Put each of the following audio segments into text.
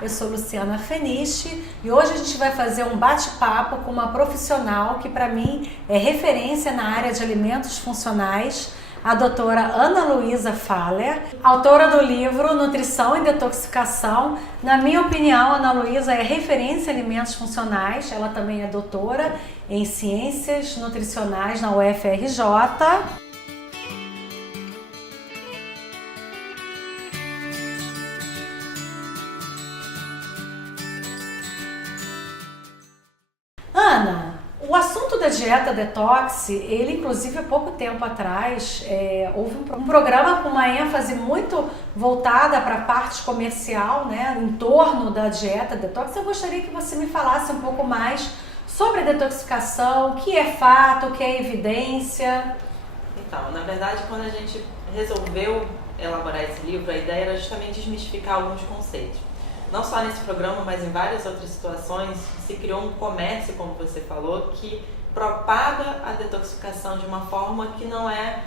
eu sou Luciana Feniche e hoje a gente vai fazer um bate-papo com uma profissional que para mim é referência na área de alimentos funcionais, a doutora Ana Luísa Faller, autora do livro Nutrição e Detoxificação. Na minha opinião, a Ana Luísa é referência em alimentos funcionais, ela também é doutora em Ciências Nutricionais na UFRJ. Ana, o assunto da dieta detox, ele inclusive há pouco tempo atrás, houve um programa com uma ênfase muito voltada para a parte comercial, né, em torno da dieta detox. Eu gostaria que você me falasse um pouco mais sobre a detoxificação, o que é fato, o que é evidência. Então, na verdade, quando a gente resolveu elaborar esse livro, a ideia era justamente desmistificar alguns conceitos. Não só nesse programa, mas em várias outras situações, se criou um comércio, como você falou, que propaga a detoxificação de uma forma que não é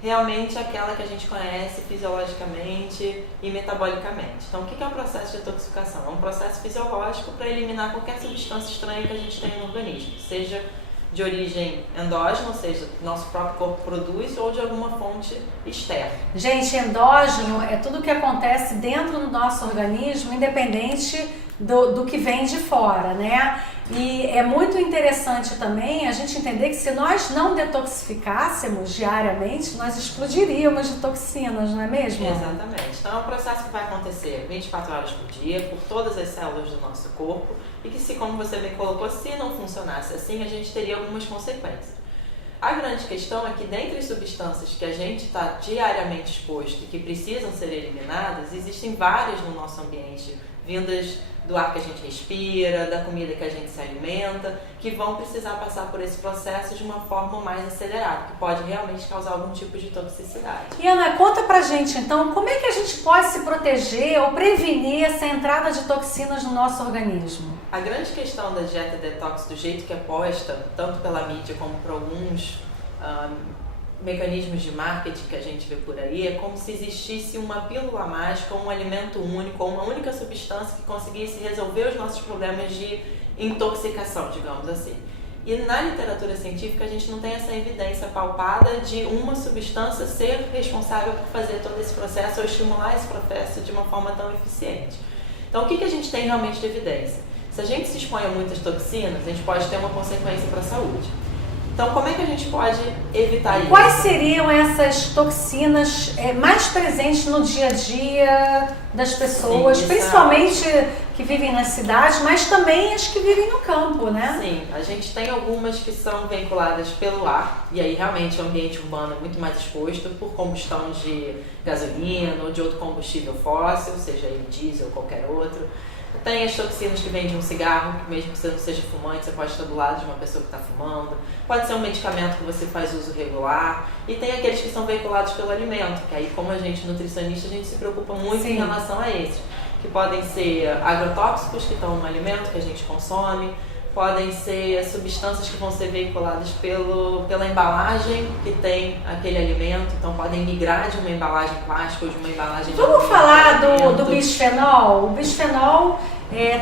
realmente aquela que a gente conhece fisiologicamente e metabolicamente. Então, o que é o processo de detoxificação? É um processo fisiológico para eliminar qualquer substância estranha que a gente tem no organismo, seja de origem endógena, ou seja, nosso próprio corpo produz, ou de alguma fonte externa. Gente, endógeno é tudo que acontece dentro do nosso organismo, independente do que vem de fora, né? E é muito interessante também a gente entender que se nós não detoxificássemos diariamente, nós explodiríamos de toxinas, não é mesmo? Exatamente. Então é um processo que vai acontecer 24 horas por dia, por todas as células do nosso corpo, e que, se, como você bem colocou, se não funcionasse assim, a gente teria algumas consequências. A grande questão é que, dentre as substâncias que a gente está diariamente exposto e que precisam ser eliminadas, existem várias no nosso ambiente, vindas do ar que a gente respira, da comida que a gente se alimenta, que vão precisar passar por esse processo de uma forma mais acelerada, que pode realmente causar algum tipo de toxicidade. E Ana, conta pra gente então, como é que a gente pode se proteger ou prevenir essa entrada de toxinas no nosso organismo? A grande questão da dieta detox, do jeito que é posta, tanto pela mídia como por alguns mecanismos de marketing que a gente vê por aí, é como se existisse uma pílula mágica, um alimento único, ou uma única substância que conseguisse resolver os nossos problemas de intoxicação, digamos assim. E na literatura científica a gente não tem essa evidência palpada de uma substância ser responsável por fazer todo esse processo ou estimular esse processo de uma forma tão eficiente. Então, o que a gente tem realmente de evidência? Se a gente se expõe a muitas toxinas, a gente pode ter uma consequência para a saúde. Então, como é que a gente pode evitar isso? Quais seriam essas toxinas mais presentes no dia a dia das pessoas, Sim, principalmente que vivem nas cidades, mas também as que vivem no campo, né? Sim, a gente tem algumas que são veiculadas pelo ar, e aí realmente o ambiente urbano é muito mais exposto por combustão de gasolina ou de outro combustível fóssil, seja ele diesel ou qualquer outro. Tem as toxinas que vêm de um cigarro, que mesmo que você não seja fumante, você pode estar do lado de uma pessoa que está fumando. Pode ser um medicamento que você faz uso regular. E tem aqueles que são veiculados pelo alimento, que aí, como a gente nutricionista, a gente se preocupa muito Sim. em relação a esses. Que podem ser agrotóxicos, que estão no alimento que a gente consome. Podem ser substâncias que vão ser veiculadas pela embalagem que tem aquele alimento. Então, podem migrar de uma embalagem plástica ou de uma embalagem de Vamos falar do alimento. bisfenol. O bisfenol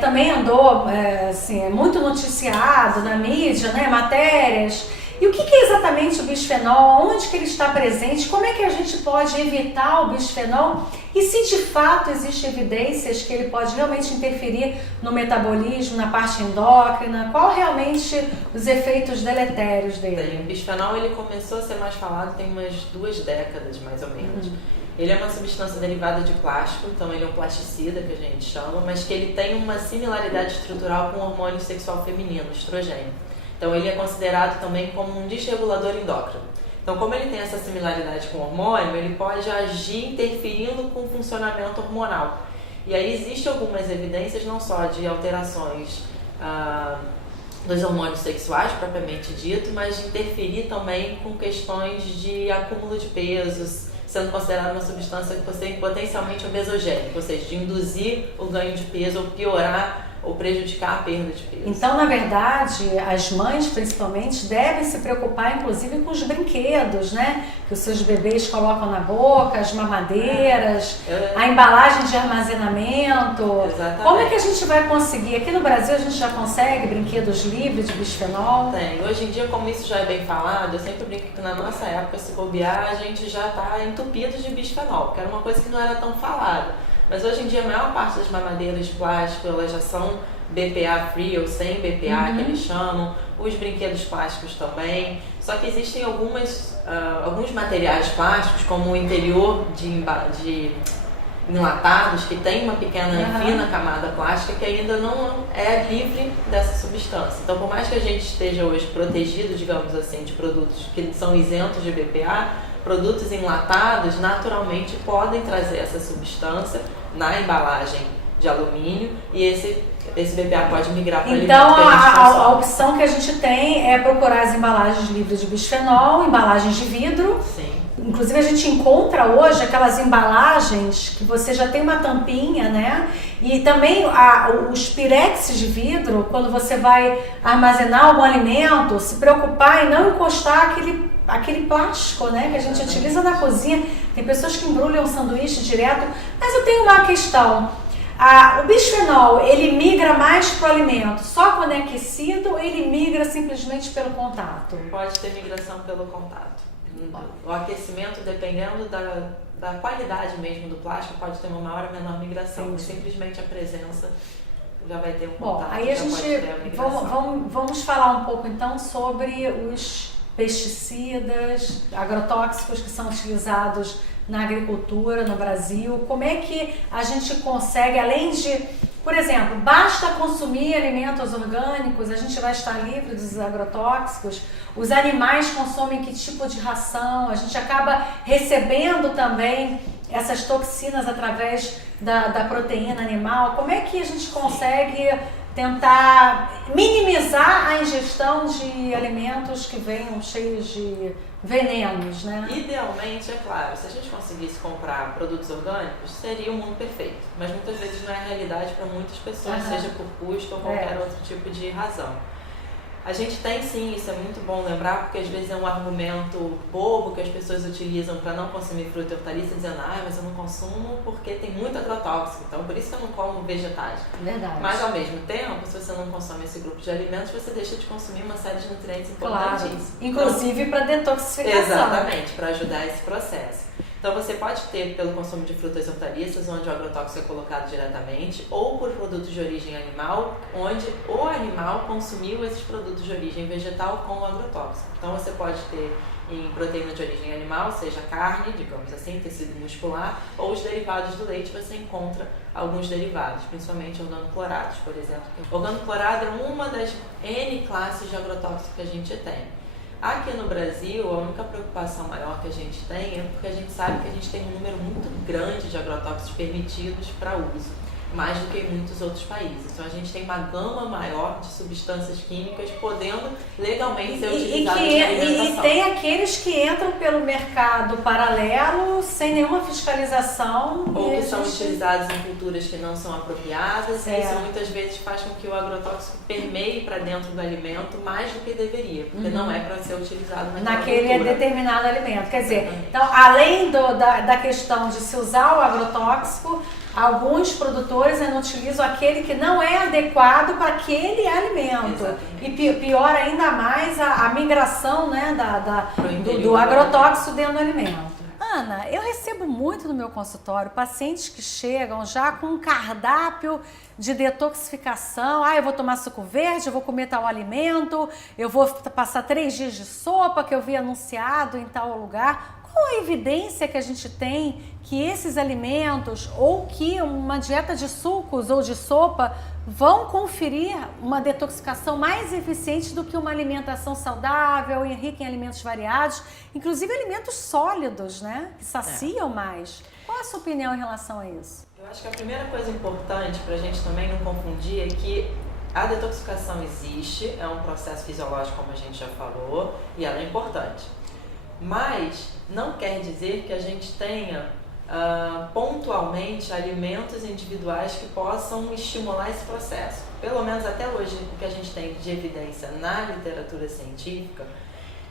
também andou assim, muito noticiado na mídia, né, matérias. E o que é exatamente o bisfenol? Onde que ele está presente? Como é que a gente pode evitar o bisfenol? E se de fato existem evidências que ele pode realmente interferir no metabolismo, na parte endócrina? Qual realmente os efeitos deletérios dele? O bisfenol ele começou a ser mais falado tem umas 2 décadas, mais ou menos. Ele é uma substância derivada de plástico, então ele é um plasticida, que a gente chama, mas que ele tem uma similaridade estrutural com o hormônio sexual feminino, estrogênio. Então ele é considerado também como um desregulador endócrino. Então, como ele tem essa similaridade com o hormônio, ele pode agir interferindo com o funcionamento hormonal. E aí existem algumas evidências não só de alterações dos hormônios sexuais, propriamente dito, mas de interferir também com questões de acúmulo de pesos, sendo considerada uma substância potencialmente obesogênica, ou seja, de induzir o ganho de peso ou piorar ou prejudicar a perda de peso. Então, na verdade, as mães, principalmente, devem se preocupar, inclusive, com os brinquedos, né? Que os seus bebês colocam na boca, as mamadeiras, a embalagem de armazenamento. Exatamente. Como é que a gente vai conseguir? Aqui no Brasil, a gente já consegue brinquedos livres de bisfenol? Tem. Hoje em dia, como isso já é bem falado, eu sempre brinco que na nossa época, se bobear, a gente já está entupido de bisfenol, que era uma coisa que não era tão falada. Mas hoje em dia a maior parte das mamadeiras de plástico, elas já são BPA free ou sem BPA, que eles chamam, os brinquedos plásticos também. Só que existem alguns materiais plásticos, como o interior de enlatados, que tem uma pequena e fina camada plástica que ainda não é livre dessa substância. Então, por mais que a gente esteja hoje protegido, digamos assim, de produtos que são isentos de BPA, produtos enlatados naturalmente podem trazer essa substância na embalagem de alumínio e esse BPA pode migrar para o alimento Então, que a gente consome. a opção que a gente tem é procurar as embalagens livres de bisfenol, embalagens de vidro. Sim. Inclusive, a gente encontra hoje aquelas embalagens que você já tem uma tampinha, né? E também os pirex de vidro, quando você vai armazenar algum alimento, se preocupar em não encostar aquele plástico, né, que a gente utiliza na cozinha. Tem pessoas que embrulham sanduíche direto, mas eu tenho uma questão. O bisfenol, ele migra mais para o alimento só quando é aquecido ou ele migra simplesmente pelo contato? Pode ter migração pelo contato. O aquecimento, dependendo da qualidade mesmo do plástico, pode ter uma maior ou menor migração. Simplesmente a presença já vai ter um contato. Bom, aí a gente vamos falar um pouco então sobre os pesticidas, agrotóxicos que são utilizados na agricultura no Brasil. Como é que a gente consegue, além de, por exemplo, basta consumir alimentos orgânicos, a gente vai estar livre dos agrotóxicos? Os animais consomem que tipo de ração? A gente acaba recebendo também essas toxinas através da proteína animal. Como é que a gente consegue tentar minimizar a ingestão de alimentos que venham cheios de venenos, né? Idealmente, é claro, se a gente conseguisse comprar produtos orgânicos, seria o mundo perfeito. Mas muitas vezes não é a realidade para muitas pessoas, seja por custo ou qualquer outro tipo de razão. A gente tem sim, isso é muito bom lembrar, porque às vezes é um argumento bobo que as pessoas utilizam para não consumir fruta e hortaliça, dizendo, mas eu não consumo porque tem muito agrotóxico, então por isso que eu não como vegetais. Verdade. Mas ao mesmo tempo, se você não consome esse grupo de alimentos, você deixa de consumir uma série de nutrientes importantíssimos. Claro. Inclusive para detoxificação. Exatamente, para ajudar esse processo. Então você pode ter pelo consumo de frutas e hortaliças, onde o agrotóxico é colocado diretamente, ou por produtos de origem animal, onde o animal consumiu esses produtos de origem vegetal com o agrotóxico. Então você pode ter em proteína de origem animal, seja carne, digamos assim, tecido muscular, ou os derivados do leite, você encontra alguns derivados, principalmente organoclorados, por exemplo. Organoclorado é uma das N classes de agrotóxico que a gente tem. Aqui no Brasil, a única preocupação maior que a gente tem é porque a gente sabe que a gente tem um número muito grande de agrotóxicos permitidos para uso, mais do que em muitos outros países. Então a gente tem uma gama maior de substâncias químicas podendo legalmente ser utilizadas na alimentação. E tem aqueles que entram pelo mercado paralelo sem nenhuma fiscalização. Ou que são utilizados em culturas que não são apropriadas. E isso muitas vezes faz com que o agrotóxico permeie para dentro do alimento mais do que deveria, porque não é para ser utilizado naquele determinado alimento. Quer dizer, então além da questão de se usar o agrotóxico, alguns produtores ainda utilizam aquele que não é adequado para aquele alimento. Exatamente. E pior ainda mais a migração, né, do agrotóxico dentro do alimento. Ana, eu recebo muito no meu consultório pacientes que chegam já com um cardápio de detoxificação. Eu vou tomar suco verde, eu vou comer tal alimento, eu vou passar 3 dias de sopa que eu vi anunciado em tal lugar. Qual a evidência que a gente tem que esses alimentos ou que uma dieta de sucos ou de sopa vão conferir uma detoxificação mais eficiente do que uma alimentação saudável e rica em alimentos variados, inclusive alimentos sólidos, né? Que saciam mais. Qual a sua opinião em relação a isso? Eu acho que a primeira coisa importante para a gente também não confundir é que a detoxificação existe, é um processo fisiológico, como a gente já falou, e ela é importante. Mas não quer dizer que a gente tenha pontualmente alimentos individuais que possam estimular esse processo. Pelo menos até hoje, o que a gente tem de evidência na literatura científica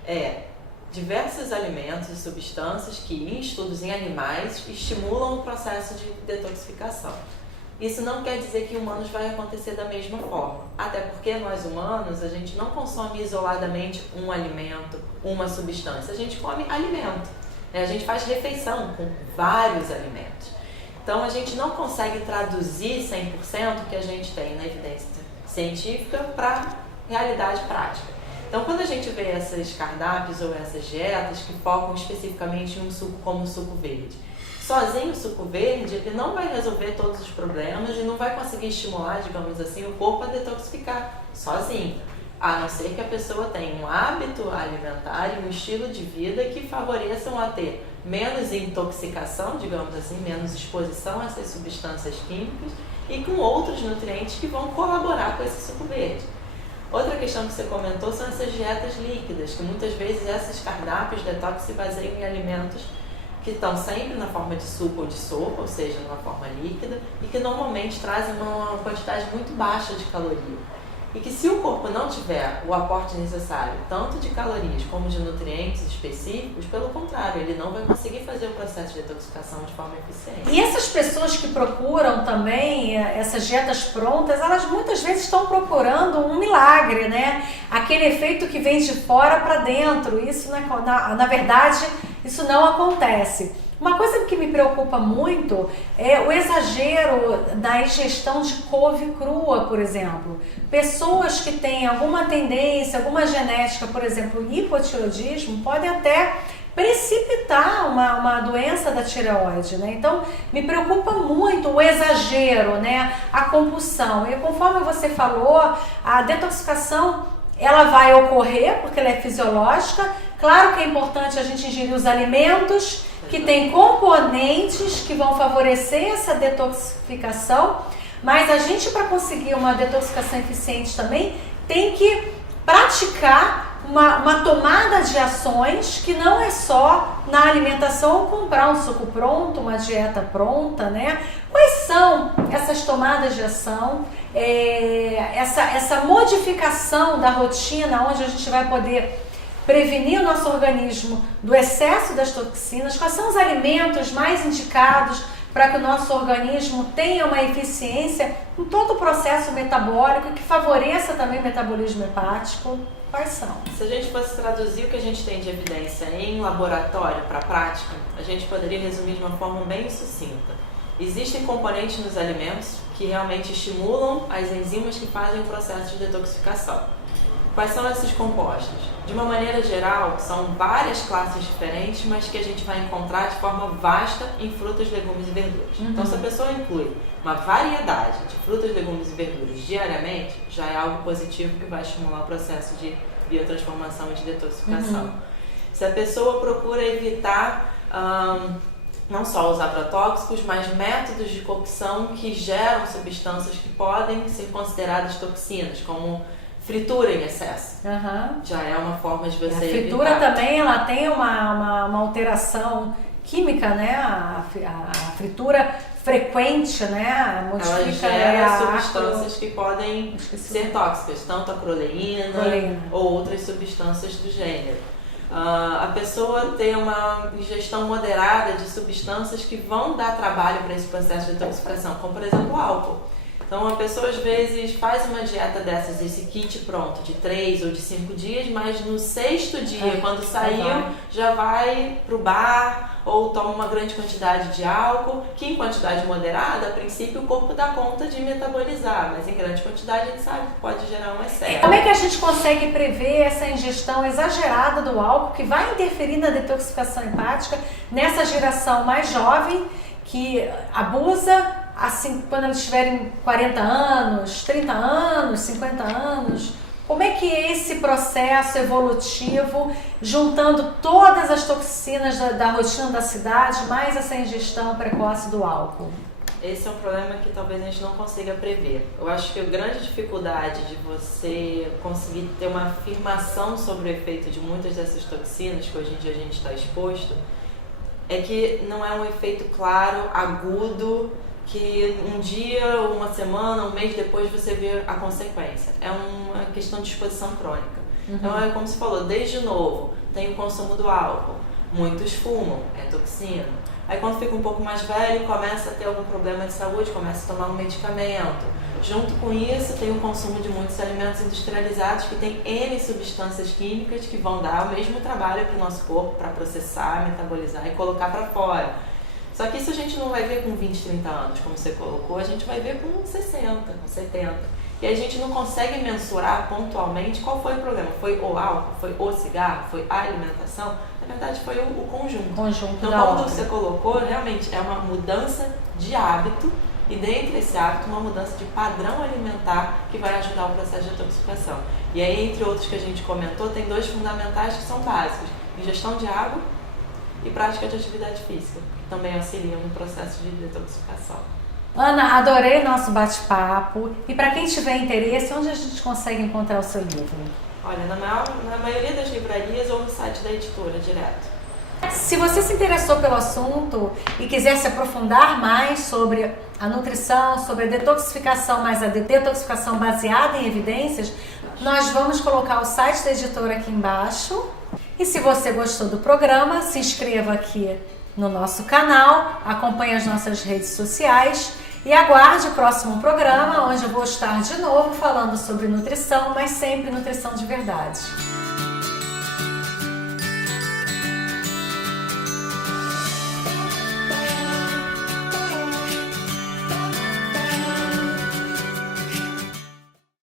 é diversos alimentos e substâncias que, em estudos em animais, estimulam o processo de detoxificação. Isso não quer dizer que em humanos vai acontecer da mesma forma, até porque nós humanos, a gente não consome isoladamente um alimento, uma substância, a gente come alimento, a gente faz refeição com vários alimentos. Então a gente não consegue traduzir 100% o que a gente tem na evidência científica para realidade prática. Então quando a gente vê esses cardápios ou essas dietas que focam especificamente em um suco como o suco verde, sozinho o suco verde ele não vai resolver todos os problemas e não vai conseguir estimular, digamos assim, o corpo a detoxificar sozinho. A não ser que a pessoa tenha um hábito alimentar e um estilo de vida que favoreçam a ter menos intoxicação, digamos assim, menos exposição a essas substâncias químicas e com outros nutrientes que vão colaborar com esse suco verde. Outra questão que você comentou são essas dietas líquidas, que muitas vezes esses cardápios detox se baseiam em alimentos que estão sempre na forma de suco ou de sopa, ou seja, numa forma líquida, e que normalmente trazem uma quantidade muito baixa de caloria. E que se o corpo não tiver o aporte necessário, tanto de calorias como de nutrientes específicos, pelo contrário, ele não vai conseguir fazer o processo de detoxificação de forma eficiente. E essas pessoas que procuram também essas dietas prontas, elas muitas vezes estão procurando um milagre, né? Aquele efeito que vem de fora para dentro. Isso, na verdade, isso não acontece. Uma coisa que me preocupa muito é o exagero da ingestão de couve crua, por exemplo. Pessoas que têm alguma tendência, alguma genética, por exemplo, hipotireoidismo, podem até precipitar uma doença da tireoide, né? Então, me preocupa muito o exagero, né? A compulsão. E conforme você falou, a detoxificação ela vai ocorrer porque ela é fisiológica. Claro que é importante a gente ingerir os alimentos que tem componentes que vão favorecer essa detoxificação, mas a gente, para conseguir uma detoxificação eficiente também, tem que praticar uma tomada de ações que não é só na alimentação ou comprar um suco pronto, uma dieta pronta, né? Quais são essas tomadas de ação, essa modificação da rotina, onde a gente vai poder prevenir o nosso organismo do excesso das toxinas? Quais são os alimentos mais indicados para que o nosso organismo tenha uma eficiência em todo o processo metabólico que favoreça também o metabolismo hepático? Quais são? Se a gente fosse traduzir o que a gente tem de evidência em laboratório para a prática, a gente poderia resumir de uma forma bem sucinta. Existem componentes nos alimentos que realmente estimulam as enzimas que fazem o processo de detoxificação. Quais são esses compostos? De uma maneira geral, são várias classes diferentes, mas que a gente vai encontrar de forma vasta em frutas, legumes e verduras. Então, se a pessoa inclui uma variedade de frutas, legumes e verduras diariamente, já é algo positivo que vai estimular o processo de biotransformação e de detoxificação. Se a pessoa procura evitar não só os agrotóxicos, mas métodos de cocção que geram substâncias que podem ser consideradas toxinas, como fritura em excesso. Já é uma forma de você evitar. A fritura também ela tem uma alteração química, né? A fritura frequente, né? Modifica, ela gera substâncias que podem ser tóxicas, tanto a proleína ou outras substâncias do gênero. A pessoa tem uma ingestão moderada de substâncias que vão dar trabalho para esse processo de detoxificação, como por exemplo o álcool. Então a pessoa às vezes faz uma dieta dessas, esse kit pronto, de 3 ou de 5 dias, mas no 6º dia, quando saiu, já vai pro bar ou toma uma grande quantidade de álcool, que em quantidade moderada, a princípio o corpo dá conta de metabolizar, mas em grande quantidade a gente sabe que pode gerar um excesso. Como é que a gente consegue prever essa ingestão exagerada do álcool que vai interferir na detoxificação hepática nessa geração mais jovem que abusa, assim, quando eles tiverem 40 anos, 30 anos, 50 anos? Como é que é esse processo evolutivo, juntando todas as toxinas da rotina da cidade, mais essa ingestão precoce do álcool? Esse é um problema que talvez a gente não consiga prever. Eu acho que a grande dificuldade de você conseguir ter uma afirmação sobre o efeito de muitas dessas toxinas que hoje em dia a gente está exposto é que não é um efeito claro, agudo, que um dia, uma semana, um mês depois você vê a consequência. É uma questão de exposição crônica. Então é como você falou, desde novo, tem o consumo do álcool, muitos fumam, é toxina. Aí quando fica um pouco mais velho, começa a ter algum problema de saúde, começa a tomar um medicamento. Junto com isso, tem o consumo de muitos alimentos industrializados que tem N substâncias químicas que vão dar o mesmo trabalho para o nosso corpo, para processar, metabolizar e colocar para fora. Só que isso a gente não vai ver com 20, 30 anos, como você colocou, a gente vai ver com 60, com 70. E a gente não consegue mensurar pontualmente qual foi o problema. Foi o álcool, foi o cigarro, foi a alimentação? Na verdade, foi o conjunto. Então, como você colocou, realmente é uma mudança de hábito e dentro desse hábito, uma mudança de padrão alimentar que vai ajudar o processo de detoxificação. E aí, entre outros que a gente comentou, tem 2 fundamentais que são básicos: ingestão de água e prática de atividade física, que também auxiliam no processo de detoxificação. Ana, adorei nosso bate-papo. E para quem tiver interesse, onde a gente consegue encontrar o seu livro? Olha, na maioria das livrarias ou no site da editora, direto. Se você se interessou pelo assunto e quiser se aprofundar mais sobre a nutrição, sobre a detoxificação, mas a detoxificação baseada em evidências, nós vamos colocar o site da editora aqui embaixo. E se você gostou do programa, se inscreva aqui no nosso canal, acompanhe as nossas redes sociais e aguarde o próximo programa, onde eu vou estar de novo falando sobre nutrição, mas sempre nutrição de verdade.